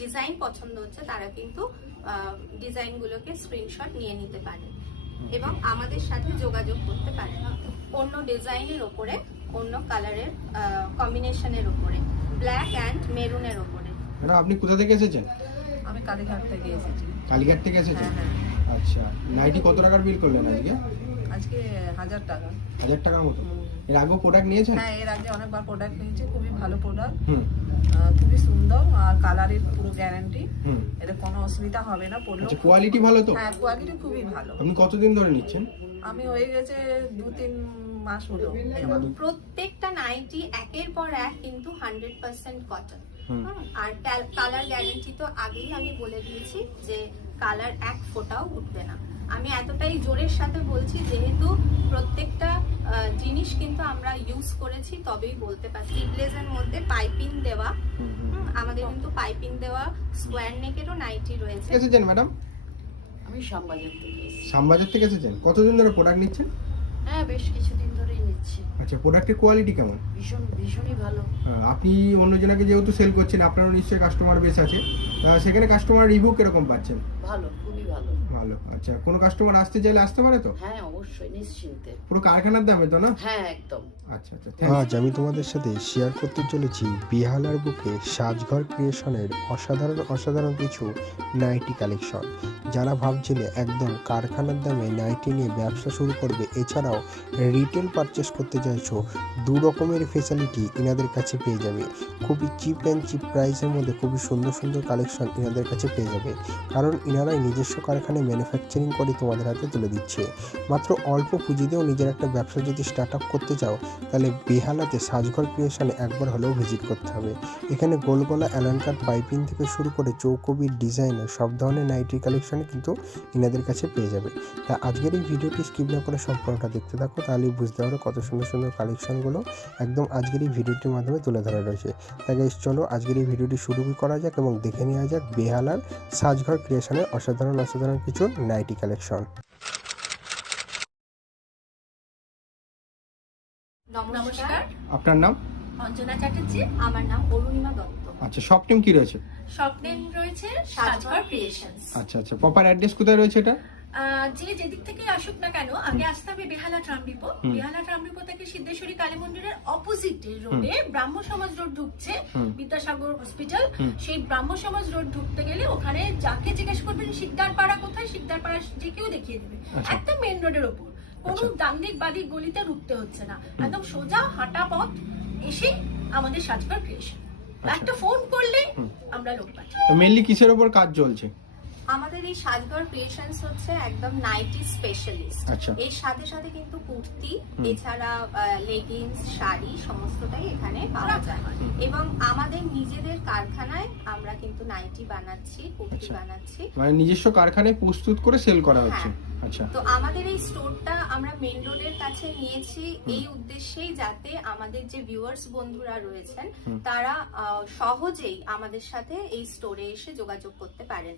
Design পছন্দ হচ্ছে তারা কিন্তু ডিজাইনগুলোকে স্ক্রিনশট নিয়ে নিতে পারে। এবং আমাদের সাথে যোগাযোগ করতে পারে। অন্য ডিজাইনের ওপরে অন্য কালারের কম্বিনেশনের ওপরে ব্ল্যাক অ্যান্ড মেরুনের ওপরে। আপনি কোথা থেকে এসেছেন? আমি কালীঘাট থেকে এসেছি। কালীঘাট থেকে এসেছেন? হ্যাঁ। হ্যাঁ আচ্ছা নাইটি কত টাকার বিল করলেন আজকে? আজকে হাজার টাকা। হাজার টাকার মতো। এর আগেও প্রোডাক্ট নিয়েছেন? হ্যাঁ এর আগে অনেকবার প্রোডাক্ট নিয়েছি খুবই ভালো প্রোডাক্ট হুম। খুবই সুন্দর আর কালারের পুরো গ্যারান্টি এতে কোনো অসুবিধা হবে না আচ্ছা কোয়ালিটি ভালো তো? হ্যাঁ কোয়ালিটি খুবই ভালো। আপনি কতদিন ধরে নিচ্ছেন? আমি হয়ে গেছে দু তিন মাস হলো। প্রত্যেকটা নাইটি একের পর এক কিন্তু হান্ড্রেড পার্সেন্ট কটন আর কালার গ্যারেন্টি তো আগেই আমি বলে দিয়েছি যে কালার এক ফোঁটাও উঠবে না। আমি এতটাই জোরের সাথে বলছি যেহেতু প্রত্যেকটা জিনিস কিন্তু আমরা ইউজ করেছি তবেই বলতে পারছি। স্লিভলেসের মধ্যে দেওয়া। আমাদের কিন্তু পাইপিং দেওয়া স্কোয়ার নেকেরও নাইটি রয়েছে। এসেছেন ম্যাডাম? আমি শ্যামবাজার থেকে। শ্যামবাজার থেকে এসেছেন? কতদিন ধরে প্রোডাক্ট নিচ্ছেন? হ্যাঁ বেশ কিছুদিন ধরেই নিচ্ছি। আচ্ছা প্রোডাক্টের কোয়ালিটি কেমন? ভীষণ ভীষণই ভালো। আপনি অন্যজনকে যেহেতু সেল করছেন আপনারও নিশ্চয়ই কাস্টমার বেশ আছে। সেখানে কাস্টমার রিভিউ কীরকম পাচ্ছেন? ভালো খুবই ভালো। ভালো আচ্ছা। কোনো কাস্টমার আসতে চাইলে আসতে পারে তো? হ্যাঁ অবশ্যই নিশ্চিন্তে। পুরো কারখানার দামে তো না? হ্যাঁ একদম। আচ্ছা আচ্ছা আজ আমি তোমাদের সাথে শেয়ার করতে চলেছি বিহালার বুকে সাজঘর ক্রিয়েশনের অসাধারণ অসাধারণ কিছু নাইটি কালেকশন যারা ভাবছিলে একদম কারখানার দামে নাইটি নিয়ে ব্যবসা শুরু করবে এছাড়াও রিটেল পারচেস করতে চাইছো দু রকমের ফেসিলিটি এনাদের কাছে পেয়ে যাবে। খুবই চিপ অ্যান্ড চিপ প্রাইসের মধ্যে খুবই সুন্দর সুন্দর কালেকশন এনাদের কাছে পেয়ে যাবে। কারণ এনারাই নিজস্ব কারখানায় ম্যানুফ্যাকচারিং করে তোমাদের হাতে তুলে দিচ্ছে। মাত্র অল্প পুঁজিতেও নিজের একটা ব্যবসা যদি স্টার্ট আপ করতে চাও, তাহলে বেহালাতে সাজঘর ক্রিয়েশনে একবার হলেও ভিজিট করতে হবে। এখানে গোলগলা অ্যালানকার পাইপিং থেকে শুরু করে চৌকবির ডিজাইনের সব ধরনের নাইটি কালেকশনে কিন্তু এনাদের কাছে পেয়ে যাবে। তা আজকের এই ভিডিওটি স্কিপ না করে সম্পূর্ণটা দেখতে থাকো তাহলেই বুঝতে পারো কত সুন্দর সুন্দর কালেকশনগুলো একদম আজকের এই ভিডিওটির মাধ্যমে তুলে ধরা রয়েছে। তাই চলো আজকের এই ভিডিওটি শুরু করা যাক এবং দেখে নেওয়া যাক বেহালার সাজঘর ক্রিয়েশনের অসাধারণ অসাধারণ কিছু নাইটি কালেকশন। নমস্কার। আপনার নাম? অঞ্জনা চ্যাটার্জি আমার নাম অরুণিমা দত্ত। আচ্ছা শপ নেম কি রয়েছে? স্বপ্নেন রয়েছে সাজঘর ক্রিয়েশনস। আচ্ছা আচ্ছা প্রপার অ্যাড্রেস কোথায় রয়েছে এটা? যে যেদিক থেকে আসুক না কেন আগে আসতে হবে Behala tram depot Behala tram depot থেকে সিদ্ধেশ্বরী কালী মন্দিরের অপোজিটে রোডে ব্রাহ্ম সমাজ রোড ঢুকছে বিদ্যাসাগর হসপিটাল সেই ব্রাহ্ম সমাজ রোড ঢুকতে গেলে ওখানে যাকে জিজ্ঞেস করবেন সিকদারপাড়া কোথায় সিকদারপাড়া যে কেউ দেখিয়ে দেবে। আচ্ছা। একদম মেন রোডের ওপর। কোনো আচ্ছা। ডান দিক বাদিক গলিতে ঢুকতে হচ্ছে না। একদম সোজা হাঁটা পথ এসেই আমাদের সাজঘর ক্রিয়েশন আচ্ছা। একটা ফোন করলে আমরা লোক পাঠাই মেনলি কিসের ওপর কাজ চলছে? আমাদের এই সাজঘর ক্রিয়েশনস হচ্ছে একদম নাইটি স্পেশালিস্ট আচ্ছা। এর সাথে সাথে কিন্তু কুর্তি। এছাড়া লেগিংস শাড়ি সমস্তটাই এখানে পাওয়া যায়। এবং আমাদের নিজেদের কারখানায় আমরা কিন্তু নাইটি বানাচ্ছি কুর্তি আচ্ছা। বানাচ্ছি। মানে নিজস্ব কারখানায় প্রস্তুত করে সেল করা হচ্ছে। হ্যাঁ। আচ্ছা। তো আমাদের এই স্টোরটা আমরা মেন রোডের কাছে নিয়েছি। এই উদ্দেশ্যেই যাতে আমাদের যে ভিউয়ার্স বন্ধুরা রয়েছেন তারা আহ, সহজেই আমাদের সাথে এই স্টোরে এসে যোগাযোগ করতে পারেন।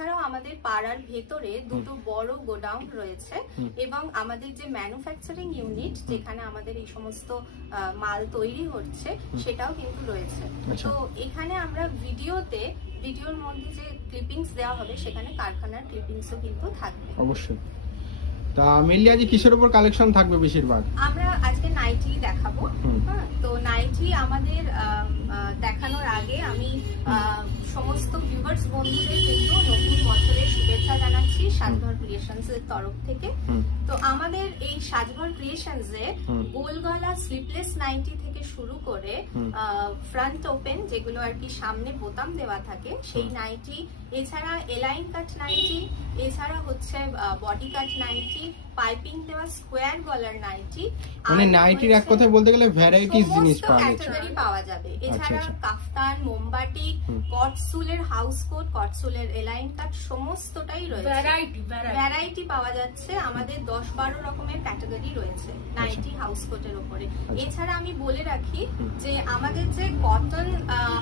এছাড়াও আমাদের পাড়ার ভেতরে দুটো বড় গোডাউন রয়েছে এবং আমাদের যে ম্যানুফ্যাকচারিং ইউনিট যেখানে আমাদের এই সমস্ত মাল তৈরি হচ্ছে সেটাও কিন্তু রয়েছে। আচ্ছা। তো এখানে আমরা ভিডিওতে ভিডিওর মধ্যে যে ক্লিপিংস দেওয়া হবে সেখানে কারখানার ক্লিপিংসও কিন্তু থাকবে। অবশ্যই। তা মেইনলি আজ কিসের উপর কালেকশন থাকবে বেশিরভাগ? আমরা আজকে নাইটি দেখাবো হ্যাঁ তো নাইটি আমাদের দেখানোর আগে আমি সমস্ত ভিউয়ার্স বন্ধুদের কিন্তু নতুন বছরের শুভেচ্ছা জানাচ্ছি সাজঘর ক্রিয়েশনস এর তরফ থেকে। তো আমাদের এই সাজঘর ক্রিয়েশনস এ। গোলগলা স্লিপলেস নাইটি থেকে শুরু করে ফ্রন্ট ওপেন যেগুলো আর কি সামনে বোতাম দেওয়া থাকে সেই নাইটি এছাড়া এলাইন কাট নাইটি এছাড়া হচ্ছে বডি কাট নাইটি পাইপিং দেওয়া স্কোয়ার গলার নাইটি মানে নাইটির এক কথায় বলতে গেলে ভ্যারাইটিস জিনিস পাওয়া যাচ্ছে ক্যাটাগরি পাওয়া যাবে। এছাড়া আচ্ছা। কাফতান মোমবাটি। কটসুলের হাউস কোট কটসুলের এলাইন কাট সমস্তটাই রয়েছে। ভ্যারাইটি ভ্যারাইটি পাওয়া যাচ্ছে আমাদের দশ বারো রকমের ক্যাটাগরি রয়েছে নাইটি হাউস কোটের ওপরে। এছাড়া আমি বলে রাখি যে আমাদের যে কটন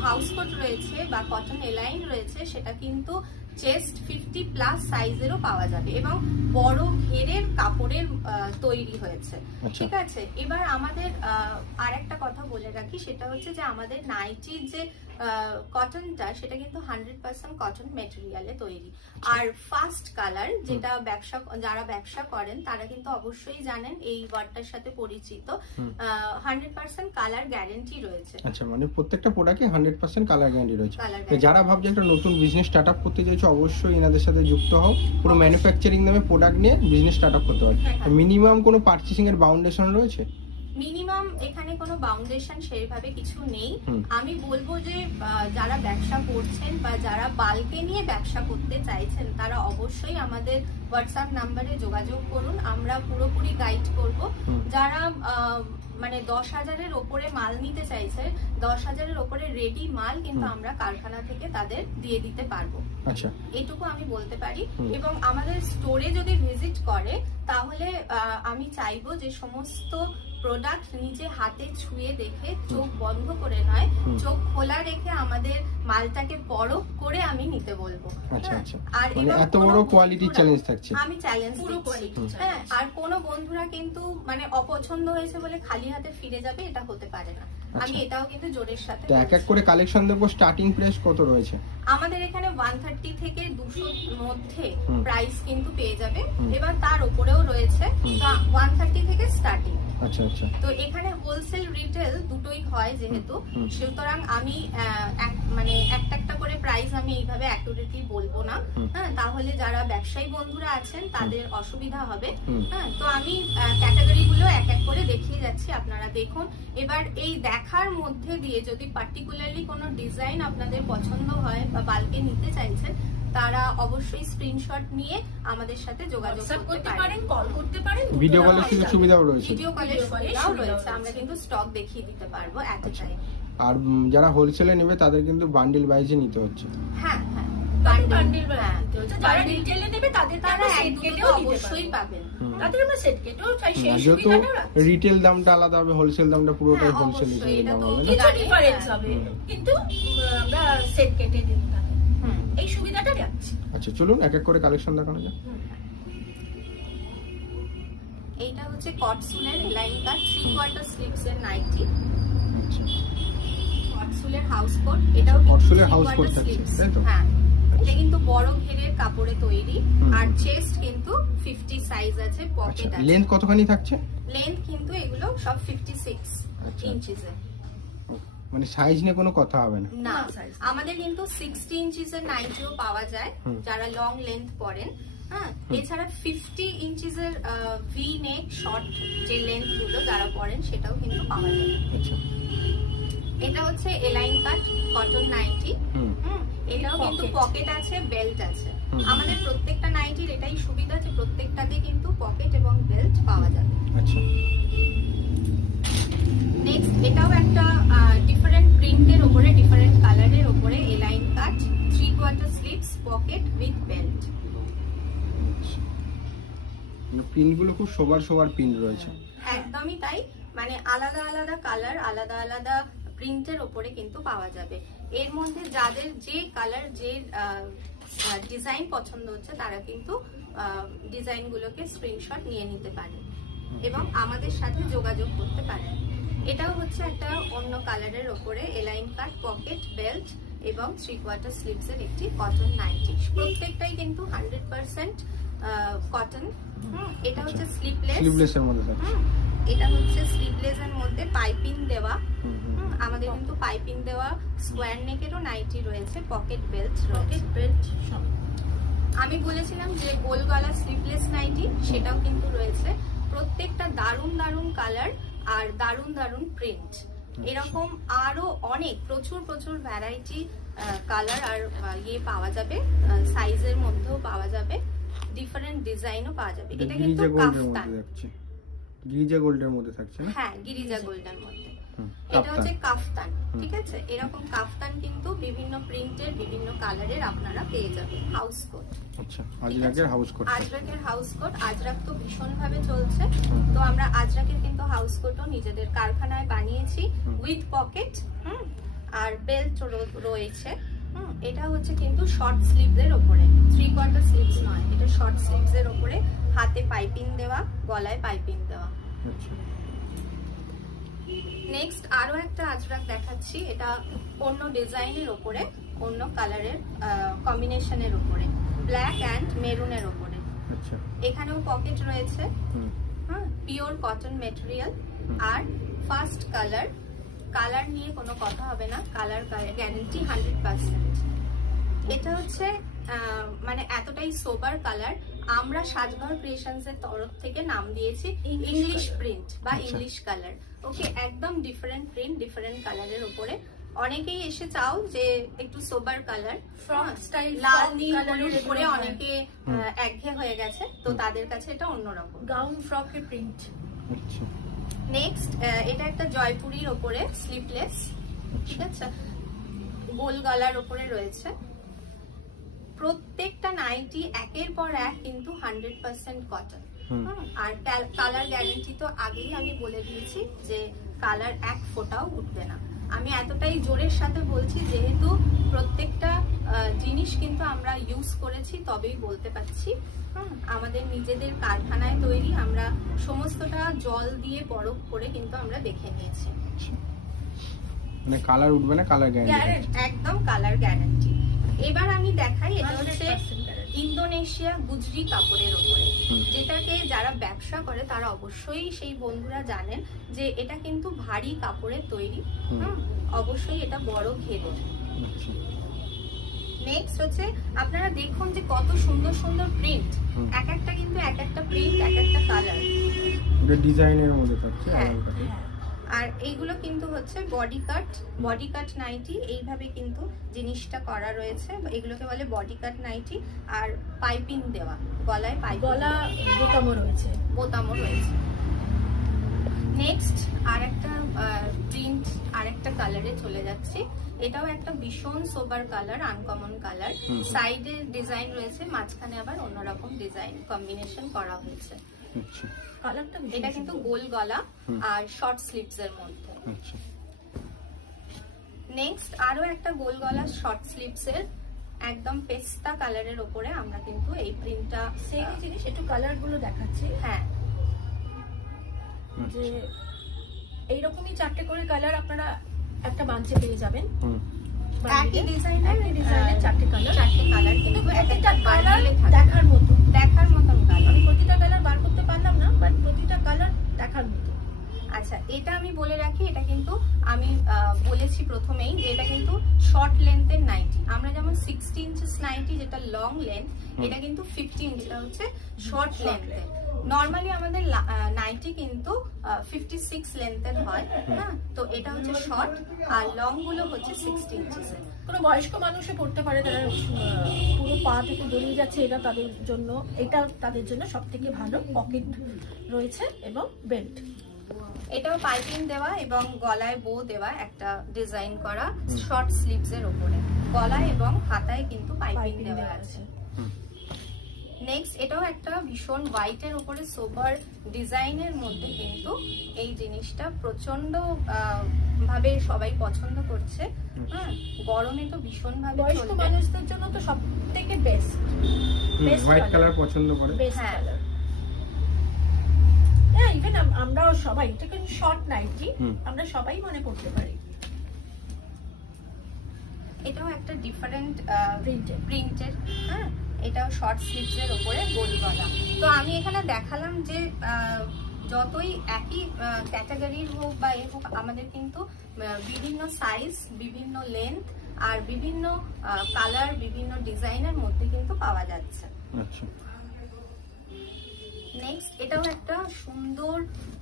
হাউস কোট রয়েছে বা কটন এলাইন রয়েছে সেটা কিন্তু চেস্ট ফিফটি প্লাস সাইজেরও পাওয়া যাবে এবং বড় ঘেরের কাপড়ের তৈরি হয়েছে। আচ্ছা। ঠিক আছে? এবার আমাদের আর একটা কথা বলে রাখি সেটা হচ্ছে যে আমাদের নাইটির যে কটনটা সেটা কিন্তু হান্ড্রেড পার্সেন্ট কটন মেটেরিয়ালে তৈরি। আর ফার্স্ট কালার যেটা ব্যবসা যারা ব্যবসা করেন তারা কিন্তু অবশ্যই জানেন এই ওয়ার্ডটার সাথে পরিচিত। হান্ড্রেড পার্সেন্ট কালার গ্যারেন্টি রয়েছে। আচ্ছা মানে প্রত্যেকটা প্রোডাক্টে হান্ড্রেড পার্সেন্ট কালার গ্যারেন্টি রয়েছে। যারা ভাবছে একটা নতুন বিজনেস স্টার্ট আপ করতে চাইছে অবশ্যই এনাদের সাথে যুক্ত হও। পুরো ম্যানুফ্যাকচারিং নামে প্রোডাক্ট নিয়ে বিজনেস স্টার্ট আপ করতে পারবে হ্যাঁ। মিনিমাম কোনো পার্চেসিং এর বাউন্ডেশন রয়েছে? মিনিমাম এখানে কোনো বাউন্ডেশন সেইভাবে কিছু নেই। আমি বলব যে যারা ব্যবসা করছেন বা যারা বালকে নিয়ে ব্যবসা করতে চাইছেন তারা অবশ্যই আমাদের হোয়াটসঅ্যাপ নাম্বারে যোগাযোগ করুন। আমরা পুরোপুরি গাইড করব। যারা মানে দশ হাজারের ওপরে মাল নিতে চাইছে দশ হাজারের ওপরে রেডি মাল কিন্তু আমরা কারখানা থেকে তাদের দিয়ে দিতে পারব। আচ্ছা। এটুকু আমি বলতে পারি। এবং আমাদের স্টোরে যদি ভিজিট করে তাহলে আমি চাইব যে সমস্ত প্রোডাক্ট নিজে হাতে ছুঁয়ে দেখে চোখ বন্ধ করে নয় চোখ খোলা রেখে আমাদের মালটাকে পরখ করে আমি নিতে বলব। আচ্ছা হ্যাঁ, আচ্ছা। আর মানে এবার এত বড় বন্ধুরা- চ্যালেঞ্জ থাকছে। আমি চ্যালেঞ্জ পুরো quality হ্যাঁ আর কোনো বন্ধুরা কিন্তু মানে অপছন্দ হয়েছে বলে খালি হাতে ফিরে যাবে এটা হতে পারে না। আমি আচ্ছা। এটাও কিন্তু জোরের সাথে এক এক করে কালেকশন দেখব স্টার্টিং প্রাইস কত রয়েছে? আমাদের এখানে ওয়ান থার্টি থেকে দুশোর মধ্যে প্রাইস কিন্তু পেয়ে যাবে। তার উপরেও রয়েছে হুম। ওয়ান থার্টি থেকে স্টার্টিং আচ্ছা আচ্ছা। তো এখানে হোলসেল রিটেল দুটোই হয় যেহেতু। সুতরাং আমি আহ, এক- মানে একটা একটা করে প্রাইস আমি এইভাবে অ্যাকুরেটলি বলব না। হ্যাঁ তাহলে যারা ব্যবসায়ী বন্ধুরা আছেন তাদের অসুবিধা হবে। হ্যাঁ তো আমি ক্যাটাগরি গুলো এক এক করে দেখিয়ে যাচ্ছি আপনারা দেখুন। এবার এই দেখার মধ্যে দিয়ে যদি পার্টিকুলারলি কোনো ডিজাইন আপনাদের পছন্দ হয় বা বালকে নিতে চাইছেন তারা অবশ্যই স্ক্রিনশট নিয়ে আমাদের সাথে যোগাযোগ করতে পারেন। কল করতে পারেন ভিডিও কলের সুবিধাও রয়েছে। ভিডিও কলের সুবিধাও রয়েছে। আমরা কিন্তু স্টক দেখিয়ে দিতে পারব এত। টাইম আর যারা হোলসেলে নেবে তাদের কিন্তু বান্ডিল বাইজে নিতে হচ্ছে। হ্যাঁ হ্যাঁ। বান্ডিল বান্ডিল হ্যাঁ। যারা রিটেলে নেবে তাদের তারা তারা সেট কেটেও অবশ্যই অবশ্যই পাবেন। তাদের আমরা সেট কেটেও চাই সেই যেহেতু রিটেল দামটা আলাদা হবে হোলসেল দামটা পুরোটাই হ্যাঁ, হোলসেল হিসেবে কিছু ডিফারেন্স হ্যাঁ। হবে। কিন্তু আমরা সেট কেটে দিই এই সুবিধাটা রাখছি। আচ্ছা চলুন এক এক করে কালেকশন দেখানো যাক। এইটা হচ্ছে কটসুলের line cut three quarter sleeves এর নাইটি আচ্ছা। কটসুলের হাউস কোট এটাও কিন্তু কটসুলের three house থাকছে, তাই তো? হ্যাঁ এটা কিন্তু বড় ঘেরের কাপড়ে তৈরি আর চেস্ট কিন্তু ফিফটি সাইজ আছে আচ্ছা পকেট আছে। লেন্থ কতখানি থাকছে? লেন্থ কিন্তু এগুলো সব ফিফটি সিক্স আচ্ছা। মানে সাইজ নিয়ে কোনো কথা হবে না। না আমাদের কিন্তু সিক্সটি ইঞ্চিস এর নাইটিও পাওয়া যায় যারা লং লেন্থ পরেন হ্যাঁ। এছাড়া ফিফটি ইঞ্চিস এর ভি নেক শর্ট যে লেন্থগুলো যারা পরেন সেটাও কিন্তু পাওয়া যায়। আচ্ছা। এটা হচ্ছে A line cut cotton nightie হুম। হুম এটাও কিন্তু পকেট আছে বেল্ট আছে। আমাদের প্রত্যেকটা নাইটির এটাই সুবিধা যে প্রত্যেকটাতে কিন্তু পকেট এবং বেল্ট পাওয়া যাবে। আচ্ছা। নেক্সট এটাও একটা ডিফারেন্ট প্রিন্টের ওপরে ডিফারেন্ট কালারের ওপরে A line cut three quarter sleeves pocket with belt পিনগুলো খুব সবার সবার পিন রয়েছে। একদমই তাই। মানে আলাদা আলাদা কালার আলাদা আলাদা প্রিন্টের ওপরে কিন্তু পাওয়া যাবে। এর মধ্যে যাদের যে কালার যে ডিজাইন পছন্দ হচ্ছে তারা কিন্তু ডিজাইনগুলোকে স্ক্রিনশট নিয়ে নিতে পারে এবং আমাদের সাথে যোগাযোগ করতে পারেন এটাও হচ্ছে একটা অন্য কালারের ওপরে A line cut pocket belt এবং থ্রি কোয়ার্টার স্লিভসের একটি কটন নাইটি প্রত্যেকটাই কিন্তু হান্ড্রেড পার্সেন্ট কটন এটা হচ্ছে স্লিপলেস মধ্যে হুম, এটা হচ্ছে স্লিভলেস এর মধ্যে পাইপিং দেওয়া। আমাদের কিন্তু পাইপিং দেওয়া স্কোয়ার নেকেরও নাইটি রয়েছে পকেট বেল্ট রয়েছে। পকেট বেল্ট সব। আমি বলেছিলাম যে গোল গলা স্লিভলেস নাইটি সেটাও কিন্তু রয়েছে। প্রত্যেকটা দারুণ দারুণ কালার আর দারুণ দারুণ প্রিন্ট এরকম আরও অনেক প্রচুর প্রচুর ভ্যারাইটি কালার আর ইয়ে পাওয়া যাবে। সাইজের মধ্যেও পাওয়া যাবে। ডিফারেন্ট ডিজাইনও পাওয়া যাবে। এটা কিন্তু কাফতান। গিরিজা গোল্ডের মধ্যে থাকছে না? হ্যাঁ গিরিজা গোল্ডের মধ্যে। এটা হচ্ছে কাফতান। ঠিক আছে? এরকম কাফতান কিন্তু বিভিন্ন প্রিন্টের বিভিন্ন কালারের আপনারা পেয়ে যাবেন হাউস কোট আচ্ছা আজরাকের হাউস কোট আজরাকের হাউস কোট আজরাক তো ভীষণ ভাবে চলছে তো আমরা আজরাকের কিন্তু হাউস কোটও নিজেদের কারখানায় বানিয়েছি উইথ পকেট আর বেল্ট রয়েছে হুম, এটা হচ্ছে কিন্তু শর্ট স্লিভসের ওপরে থ্রি কোয়ার্টার স্লিভস নয় এটা শর্ট স্লিভসের ওপরে হাতে পাইপিং দেওয়া গলায় পাইপিং দেওয়া। আচ্ছা। নেক্সট আরও একটা আজরাক দেখাচ্ছি। এটা অন্য ডিজাইনের ওপরে অন্য কালারের কম্বিনেশনের ওপরে ব্ল্যাক অ্যান্ড মেরুনের ওপরে। আচ্ছা। এখানেও পকেট রয়েছে। হ্যাঁ পিওর কটন মেটেরিয়াল আর ফার্স্ট কালার কালার নিয়ে কোনো কথা হবে না। কালার গ্যারেন্টি হান্ড্রেড পার্সেন্ট এটা হচ্ছে মানে এতটাই সোবার কালার আমরা সাজঘর ক্রিয়েশনস এর তরফ থেকে নাম দিয়েছি ইংলিশ প্রিন্ট বা আচ্ছা। ইংলিশ কালার ওকে একদম ডিফারেন্ট প্রিন্ট ডিফারেন্ট কালারের উপরে। অনেকেই এসে চাও যে একটু সোবার কালার Frock লাল নীল হলুদ হয়। অনেকে একঘেয়ে হয়ে গেছে। তো তাদের কাছে এটা অন্যরকম। গাউন ফ্রকের প্রিন্ট আচ্ছা। নেক্সট এটা একটা জয়পুরির ওপরে স্লিপলেস ঠিক আছে? গোল গলার ওপরে রয়েছে। প্রত্যেকটা নাইটি একের পর এক কিন্তু হান্ড্রেড পার্সেন্ট কটন আর কালার গ্যারেন্টি তো আগেই আমি বলে দিয়েছি যে কালার এক ফোঁটাও উঠবে না। আমি এতটাই জোরের সাথে বলছি যেহেতু প্রত্যেকটা জিনিস কিন্তু আমরা ইউজ করেছি তবেই বলতে পারছি। হুম, আমাদের নিজেদের কারখানায় তৈরি আমরা সমস্তটা জল দিয়ে বরফ করে কিন্তু আমরা দেখে নিয়েছি। মানে কালার উঠবে না কালার গ্যারেন্টি একদম কালার গ্যারান্টি এবার আমি দেখাই এটা হচ্ছে ইন্দোনেশিয়া গুজরি কাপড়ের ওপরে যেটাকে যারা ব্যবসা করে তারা অবশ্যই সেই বন্ধুরা জানেন যে এটা কিন্তু ভারী কাপড়ের তৈরি। অবশ্যই এটা বড় ঘেরের আচ্ছা। নেক্সট হচ্ছে আপনারা দেখুন যে কত সুন্দর সুন্দর প্রিন্ট এক একটা কিন্তু এক একটা প্রিন্ট এক একটা কালার ডিজাইনের মধ্যে থাকছে হ্যাঁ। আর এইগুলো কিন্তু হচ্ছে body cut body cut nightie এইভাবে কিন্তু জিনিসটা করা রয়েছে। এগুলোকে বলে বডি কাট নাইটি আর পাইপিং দেওয়া গলায় পাইপ গলা বোতামও রয়েছে। বোতামও রয়েছে। নেক্সট আর একটা প্রিন্ট আর একটা কালারে চলে যাচ্ছি। এটাও একটা ভীষণ সোবার কালার আনকমন কালার সাইডে ডিজাইন রয়েছে মাঝখানে আবার অন্যরকম ডিজাইন কম্বিনেশন করা হয়েছে। কালারটা এটা কিন্তু গোল গলা আর শর্ট স্লিভস এর মধ্যে। আচ্ছা। নেক্সট আরও একটা গোল গলা শর্ট স্লিভস এর একদম পেস্তা কালারের ওপরে আমরা কিন্তু এই প্রিন্টটা সেই জিনিস একটু কালারগুলো দেখাচ্ছি। হ্যাঁ। যে এইরকমই চারটে করে কালার আপনারা একটা বাঞ্চে পেয়ে যাবেন। হুম। একই ডিজাইনের ডিজাইনের চারটে কালার চারটে কালার কিন্তু কিন্তু এক একটা কালার দেখার মতো। দেখার মতন কালার বার করতে পারলাম না বাট প্রতিটা কালার দেখার মতো আচ্ছা এটা আমি বলে রাখি এটা কিন্তু আমি আহ, বলেছি প্রথমেই যে এটা কিন্তু শর্ট লেন্থের নাইটি আমরা যেমন সিক্সটি ইঞ্চেস নাইটি যেটা লং লেন্থ এটা কিন্তু ফিফটি ইঞ্চটা হচ্ছে শর্ট লেন্থের নর্মালি আমাদের নাইটি কিন্তু ফিফটি সিক্স লেন্থের হয় হ্যাঁ? তো এটা হচ্ছে শর্ট আর লংগুলো হচ্ছে সিক্সটি ইঞ্চেসের কোনো বয়স্ক মানুষও পড়তে পারে তারা পুরো পা থেকে বেরিয়ে যাচ্ছে এটা তাদের জন্য এটা তাদের জন্য সব থেকে ভালো পকেট রয়েছে এবং বেল্ট এটাও পাইপিং দেওয়া এবং গলায় বো দেওয়া একটা ডিজাইন করা শর্ট স্লিভস এর উপরে গলায় এবং হাতায় কিন্তু পাইপিং দেওয়া আছে। নেক্সট এটাও একটা ভীষণ হোয়াইটের উপরে সোভার ডিজাইনের মধ্যে কিন্তু এই জিনিসটা প্রচণ্ড আহ, ভাবে সবাই পছন্দ করছে। হ্যাঁ গরমে তো ভীষণ ভাবে মানুষদের জন্য তো সব থেকে বেস্ট হোয়াইট কালার পছন্দ করে। হ্যাঁ। হ্যাঁ ইভেন আমরাও সবাই এটা কিন্তু শর্ট নাইটি আমরা সবাই মনে করতে পারি। এটাও একটা ডিফারেন্ট Printed. প্রিন্টের হ্যাঁ এটাও শর্ট স্লিভস এর উপরে গোল তো আমি এখানে দেখালাম যে আহ, যতই একই ক্যাটাগরির হোক বা এ হোক আমাদের কিন্তু বিভিন্ন সাইজ বিভিন্ন লেন্থ আর বিভিন্ন কালার বিভিন্ন ডিজাইনের মধ্যে কিন্তু পাওয়া যাচ্ছে। আচ্ছা। নেক্সট এটাও একটা সুন্দর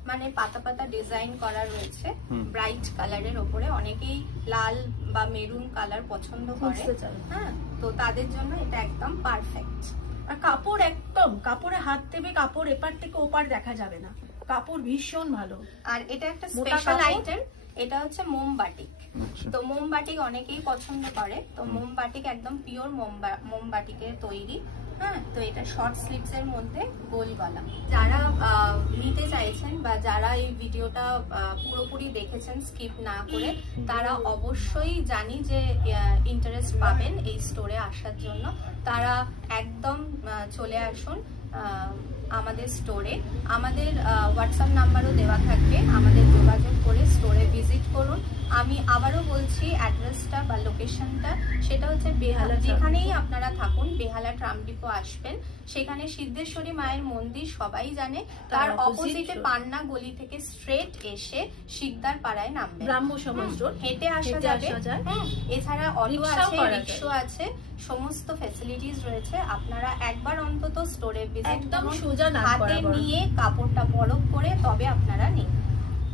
মানে পাতা পাতা ডিজাইন করা রয়েছে। ব্রাইট কালারের ওপরে। অনেকেই লাল বা মেরুন কালার পছন্দ করে। হ্যাঁ তো তাদের জন্য এটা একদম পারফেক্ট আর কাপড় একদম কাপড়ে হাত দেবে কাপড় এপার থেকে ওপার দেখা যাবে না। কাপড় ভীষণ ভালো। আর এটা একটা স্পেশাল আইটেম এটা হচ্ছে মোমবাটিক তো মোমবাটিক অনেকেই পছন্দ করে। তো মোমবাটিক একদম পিওর মোমবাটিকের তৈরি। হ্যাঁ তো এটা শর্ট স্লিভস এর মধ্যে গোল গলা যারা নিতে চাইছেন বা যারা এই ভিডিওটা পুরোপুরি দেখেছেন স্কিপ না করে তারা অবশ্যই জানি যে ইন্টারেস্ট পাবেন এই স্টোরে আসার জন্য। তারা একদম চলে আসুন আমাদের স্টোরে আমাদের হোয়াটসঅ্যাপ নাম্বারও দেওয়া থাকবে। আমাদের যোগাযোগ করে স্টোরে ভিজিট করুন। আমি আবারও বলছি অ্যাড্রেসটা বা লোকেশনটা সেটা হচ্ছে বেহালা যেখানেই আপনারা থাকুন বেহালা ট্রাম ডিপো আসবেন সেখানে সিদ্ধেশ্বরী মায়ের মন্দির সবাই জানে তার অপোজিটে পান্না গলি থেকে স্ট্রেট এসে শিকদার পাড়ায় নামবেন। ব্রাহ্ম সমাজ হেঁটে আসা যাবে। এছাড়া অটো আছে। রিক্সা আছে সমস্ত ফ্যাসিলিটিস রয়েছে। আপনারা একবার অন্তত স্টোরে ভিজিট একদম সোজা হাতে নিয়ে কাপড়টা বরফ করে তবে আপনারা নিন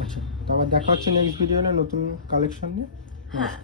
আচ্ছা তো আবার দেখা হচ্ছে নেক্সট ভিডিও নতুন কালেকশন নিয়ে। হ্যাঁ।